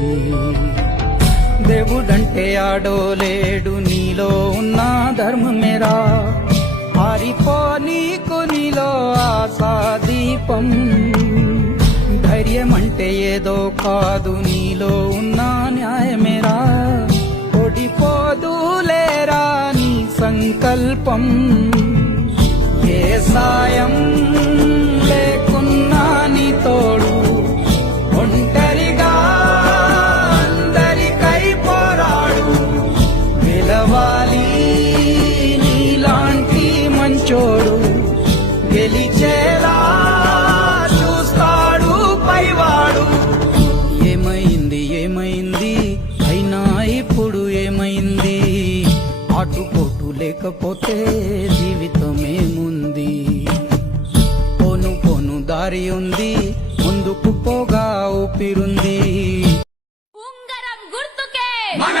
ఉంది. దేవుడంటే ఆడోలేడు, నీలో ఉన్న ధర్మమేరా, ఆరిపో నీకు నీలో ఆశా దీపం. ధైర్యమంటే ఏదో కాదు, నీలో ఉన్న న్యాయమేరా, ఓడిపోదులేరా నీ సంకల్పం. ఏ సాయం లేకున్నా నీ తోడు, ఒంటరిగా అందరికై పోరాడు. గెలవాలి నీలాంటి మంచోడు, గెలిచేలా చూస్తాడు పైవాడు. ఏమైంది ఏమైంది అయినా ఇప్పుడు ఏమైంది, ఆటుపోటు లేకపోతే జీవితమేముంది. పోను పోను దారి ఉంది, ముందుకు పోగా ఊపిరుంది. ఉంగరం గుర్తుకే మన